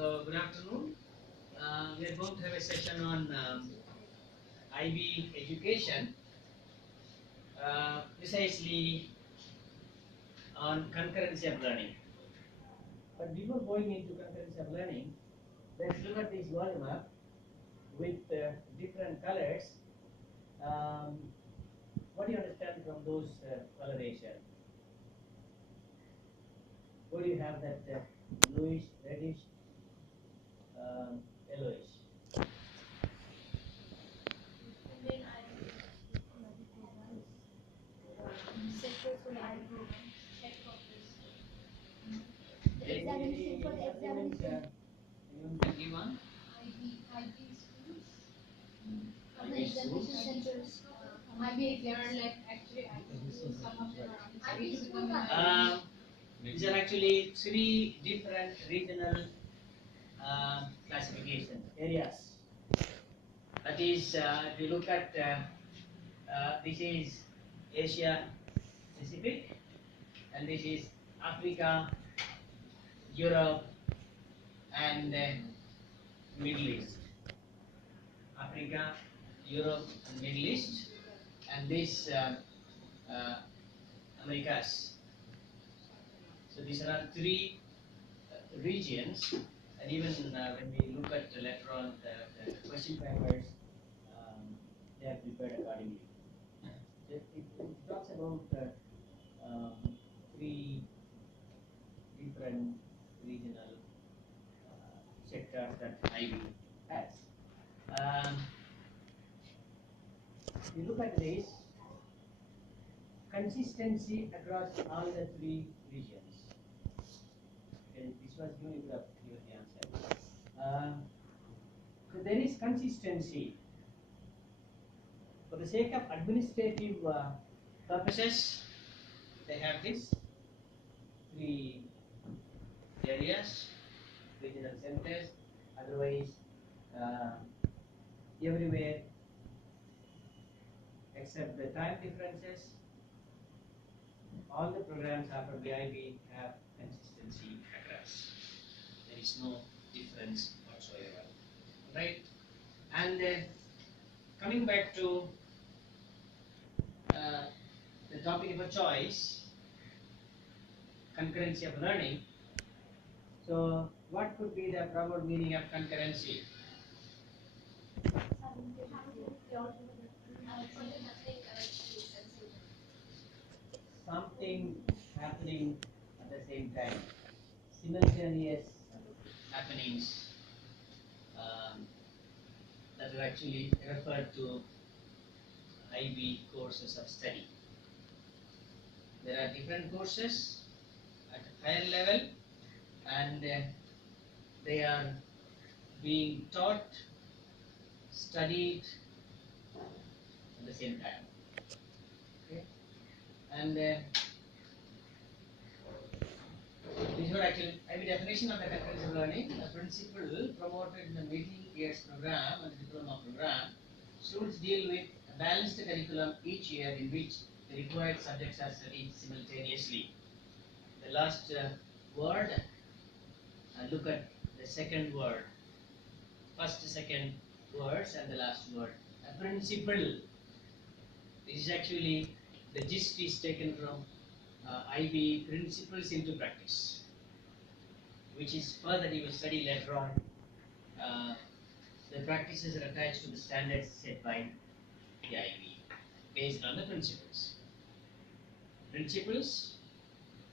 So good afternoon. We are going to have a session on IB education, precisely on concurrency of learning. But before going into concurrency of learning, let's look at this world map with different colors. What do you understand from those coloration? What do you have that bluish, reddish, yellowish? Examination for the examination. Anyone? Examination centers. Maybe they are like actually some of them are These are actually three different regional classification areas. That is, if you look at this is Asia Pacific, and this is Africa, Europe, and Middle East. Africa, Europe, and Middle East, and this Americas. So these are three regions, and even when we look at later on the question papers, they are prepared accordingly. It talks about three different regional sectors that IB has. If you look at this, consistency across all the three regions. Okay, this was given, you could have given the answer. So there is consistency. For the sake of administrative purposes, they have this three areas, regional centers. Otherwise, everywhere except the time differences, all the programs offered by IB have consistency across. There is no difference whatsoever, right? And coming back to the topic of a choice, concurrency of learning. So, what could be the proper meaning of concurrency? Something happening at the same time, simultaneous happenings that are actually referred to IB courses of study. There are different courses at a higher level, and they are being taught, studied at the same time. Okay? And these are actually IB definition of the concurrency of learning. The principle promoted in the middle years program and the diploma program should deal with a balanced curriculum each year in which the required subjects are studied simultaneously. The last word, and look at the second word, first, second words, and the last word. A principle. This is actually the gist is taken from IB principles into practice, which is further you will study later on. The practices are attached to the standards set by the IB based on the principles. Principles,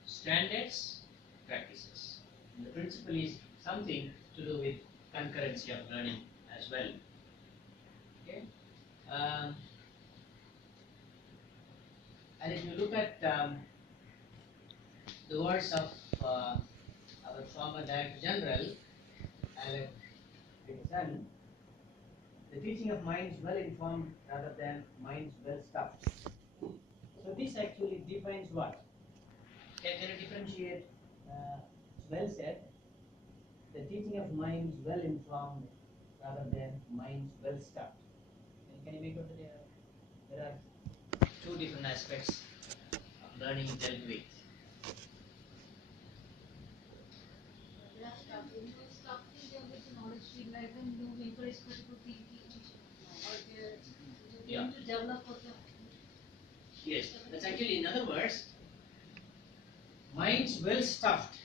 standards, practices. And the principle is something to do with concurrency of learning as well. Okay. And if you look at the words of our former Director General, Alex Dixon, the teaching of minds well informed rather than minds well stuffed. So this actually defines what? Can you differentiate? It's well said. The teaching of minds well informed rather than minds well stuffed. And can you make out that there are two different aspects of learning dealt with? stuffing them with the knowledge field, like when you encourage critical thinking, or they're Yeah. going to develop what the Yes, that's actually, in other words, minds well stuffed.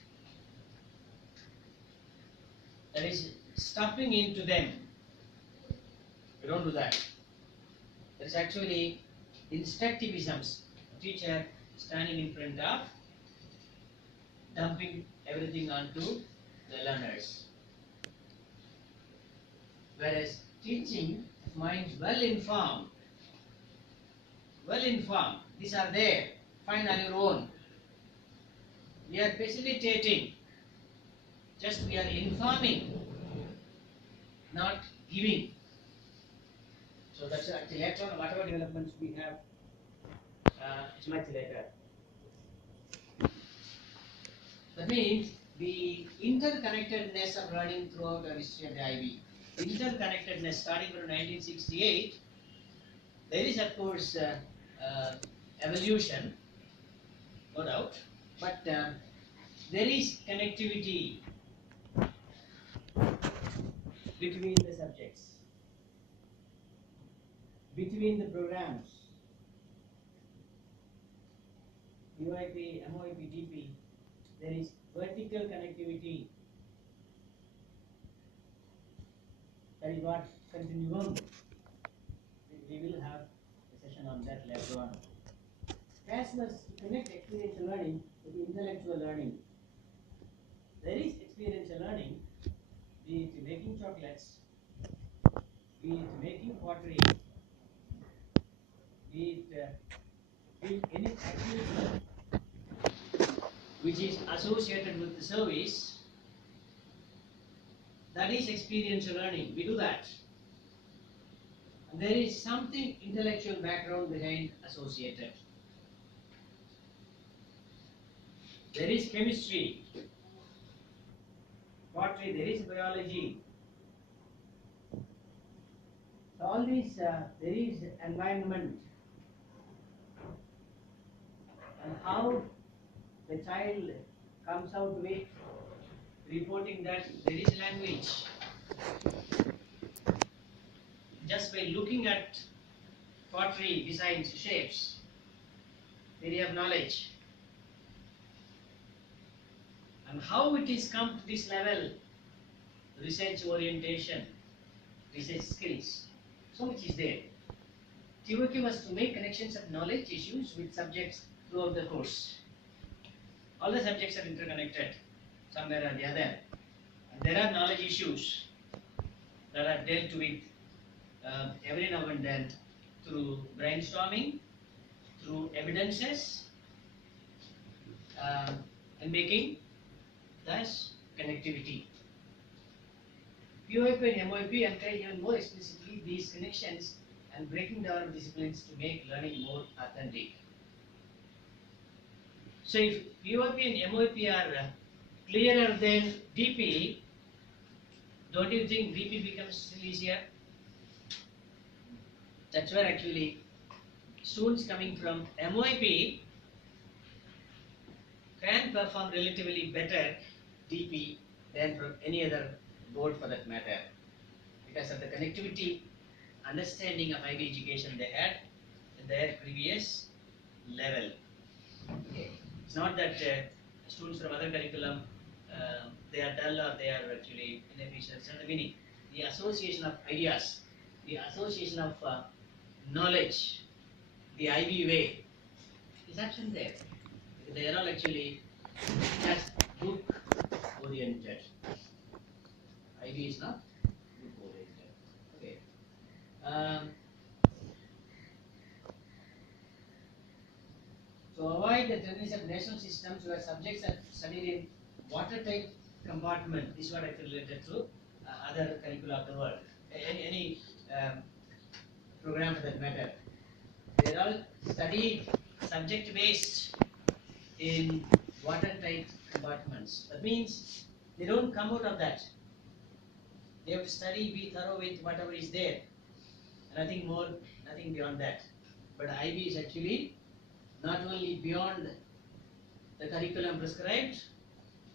That is, stuffing into them. We don't do that. That is actually instructivisms. Teacher standing in front of, dumping everything onto the learners. Whereas teaching minds well informed, these are there, find on your own. We are facilitating, just we are informing, not giving. So that's actually later on, whatever developments we have, it's much later. That means the interconnectedness of learning throughout the history of the IB. Interconnectedness starting from 1968, there is of course evolution, no doubt, but there is connectivity between the subjects, between the programs. UIP, MOIP, there is vertical connectivity. That is what continuum. We will have a session on that later on. As well as to connect experiential learning with intellectual learning. There is experiential learning, be it making chocolates, be it making pottery, be it any activity which is associated with the service. That is experiential learning. We do that. And there is something intellectual background behind associated. There is chemistry, pottery, there is biology. So all these, there is environment. And how the child comes out with reporting that there is language. Just by looking at pottery, designs, shapes, area of knowledge. And how it is come to this level, research orientation, research skills, so much is there. TOK was to make connections of knowledge issues with subjects throughout the course. All the subjects are interconnected, somewhere or the other. And there are knowledge issues that are dealt with every now and then through brainstorming, through evidences, and making thus connectivity. POIP and MOIP encourage even more explicitly these connections and breaking down of disciplines to make learning more authentic. So if POIP and MOIP are clearer than DP, don't you think DP becomes easier? That's where actually students coming from MOIP can perform relatively better DP than from any other board for that matter, because of the connectivity, understanding of IB education they had in their previous level. Okay. It's not that students from other curriculum they are dull or they are actually inefficient. It's not the meaning. The association of ideas, the association of knowledge, the IB way is absent there. They are all actually just book oriented. IB is not book oriented. Okay. To avoid the tendency of national systems where subjects are studied in watertight compartment, this is what actually related to other curricula of the world. Any program for that matter. They are all studied subject based in watertight compartments. That means they don't come out of that. They have to study, be thorough with whatever is there. Nothing more, nothing beyond that. But IB is actually not only beyond the curriculum prescribed,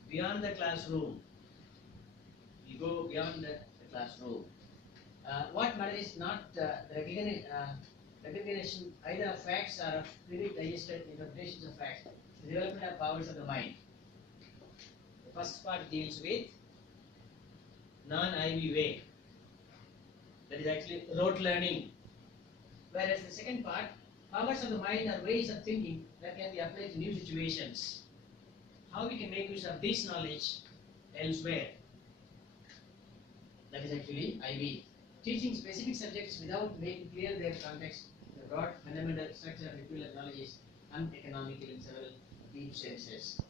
beyond the classroom. You go beyond the classroom. What matters is not the recognition either of facts or of pre-digested interpretations of facts. The development of powers of the mind. The first part deals with non-IB way. That is actually rote learning. Whereas the second part, powers of the mind are ways of thinking that can be applied to new situations. How we can make use of this knowledge elsewhere. That is actually IB. Teaching specific subjects without making clear their context, the broad fundamental structure of equivalent knowledge is uneconomical in several deep senses.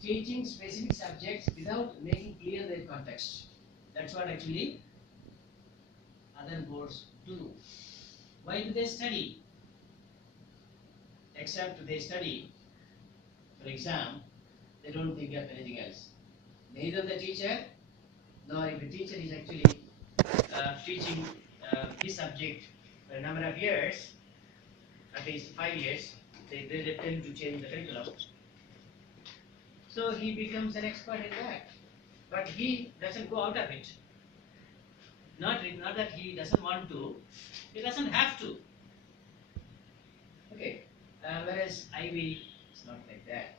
Teaching specific subjects without making clear their context. That's what actually other boards do. Why do they study? Except they study for exam, they don't think of anything else. Neither the teacher nor if the teacher is actually teaching this subject for a number of years, at least 5 years, they tend to change the curriculum. So he becomes an expert in that. But he doesn't go out of it. Not that he doesn't want to, he doesn't have to. Okay. Whereas IB is not like that.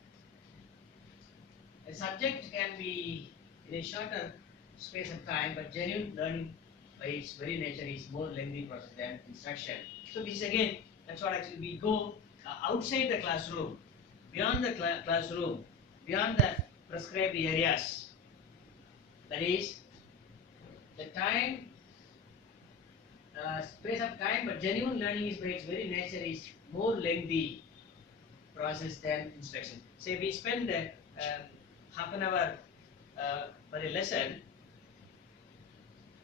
A subject can be in a shorter space of time, but genuine learning by its very nature is more lengthy process than instruction. So this is again, that's what actually we go outside the classroom, beyond the classroom, beyond the prescribed areas. That is, the time, space of time, but genuine learning is by its very nature is more lengthy process than instruction. Say we spend half an hour for a lesson,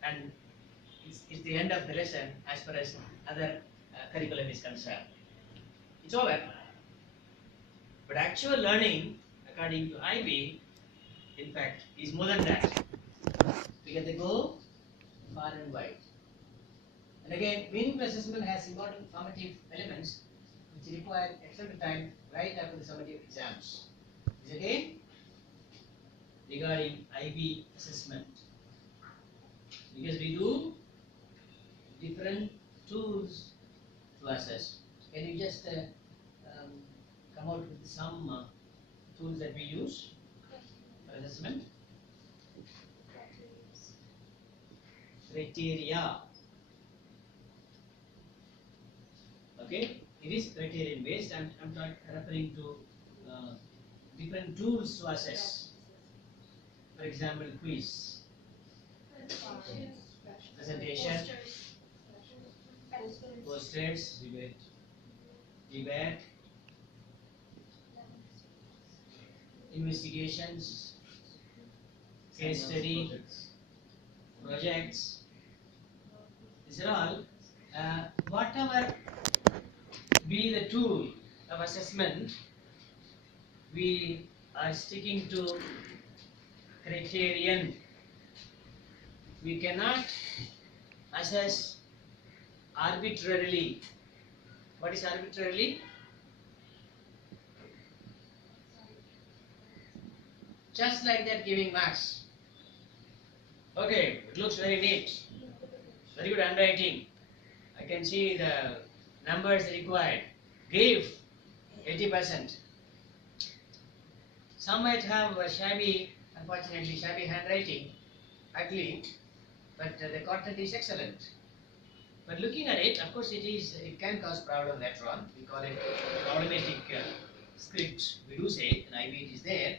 and it's the end of the lesson as far as other curriculum is concerned. It's over. But actual learning, according to IB, in fact, is more than that. Because they go far and wide. And again, meaningful assessment has important formative elements which require extended time right after the summative exams. This again regarding IB assessment. Because we do different tools to assess. Can you just come out with some tools that we use for assessment? Criteria. Okay, it is criterion based. I'm not referring to different tools to assess. For example, quiz, presentation, posters, debate, investigations, case study, projects. These are all whatever be the tool of assessment, we are sticking to criterion. We cannot assess arbitrarily. What is arbitrarily? Just like that, giving marks. Okay, it looks very neat. Very good handwriting. I can see the numbers required. Give 80%. Some might have shabby, unfortunately, shabby handwriting, ugly, but the content is excellent. But looking at it, of course, it can cause problem later on. We call it problematic script. We do say an IB is there.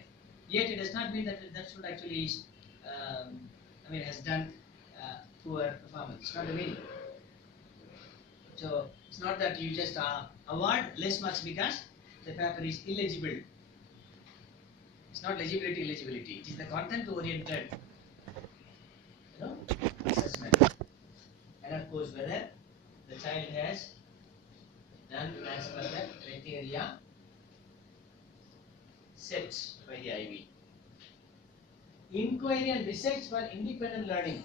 Yet it does not mean that that should actually, has done poor performance. It's not the meaning. So it's not that you just award less marks because the paper is illegible. It's not legibility, illegibility. It is the content-oriented, assessment. And of course, whether the child has done as per the criteria set by the IB. Inquiry and research for independent learning.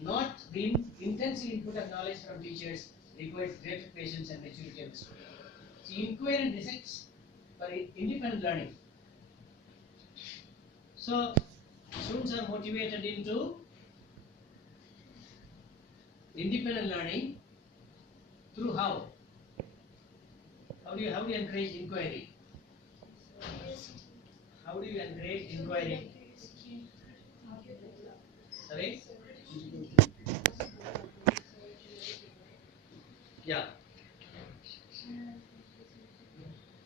Not the intensive input of knowledge from teachers requires greater patience and maturity of the student. So, inquiry and research for independent learning. So students are motivated into independent learning through how? How do you encourage inquiry? How do you encourage inquiry? Sorry? Yeah.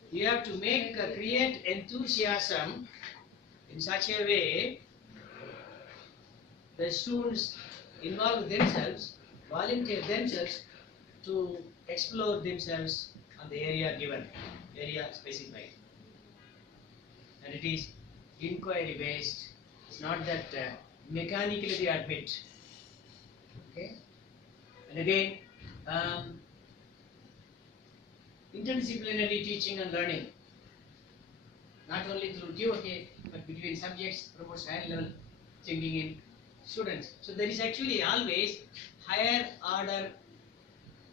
You have to create enthusiasm in such a way the students involve themselves, volunteer themselves to explore themselves on the area given, area specified. And it is inquiry based. It's not that mechanically they admit. Okay? And again, interdisciplinary teaching and learning. Not only through DOK, but between subjects, promotes higher level thinking in students. So there is actually always higher order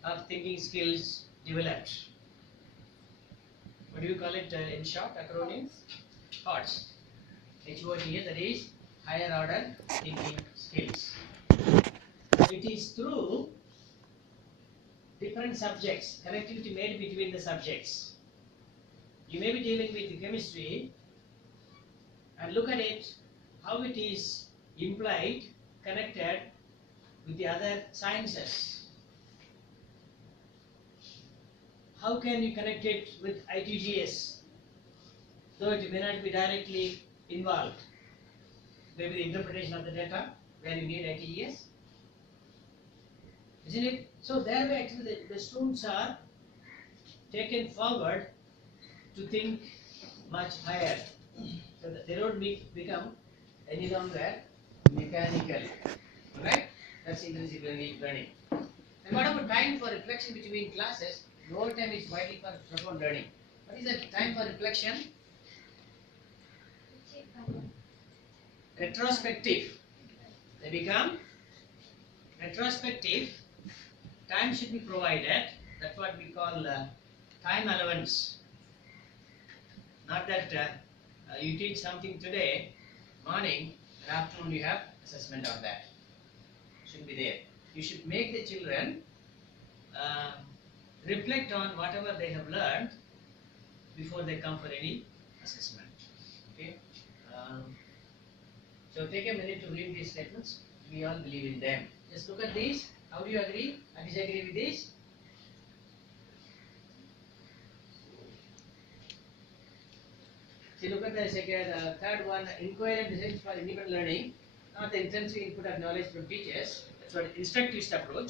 of thinking skills developed. What do you call it in short acronym? HOTS. HOTS, that is higher order thinking skills. It is through different subjects, connectivity made between the subjects. You may be dealing with the chemistry and look at it, how it is implied, connected with the other sciences. How can you connect it with ITGS? Though it may not be directly involved. Maybe the interpretation of the data where you need ITGS. Isn't it? So that way actually the students are taken forward to think much higher. So that they don't become any longer mechanical. Alright? That's interdisciplinary learning. And what about time for reflection between classes? The whole time is vital for profound learning. What is that time for reflection? Retrospective. They become retrospective. Time should be provided. That's what we call time allowance. Not that you teach something today, morning, and afternoon you have assessment on that. Should be there. You should make the children reflect on whatever they have learned before they come for any assessment. Okay. So take a minute to read these statements. We all believe in them. Just look at these. How do you agree or disagree with this? See, look at the third one. Inquiry and designs for independent learning, not the intensive input of knowledge from teachers. That's what instructivist approach.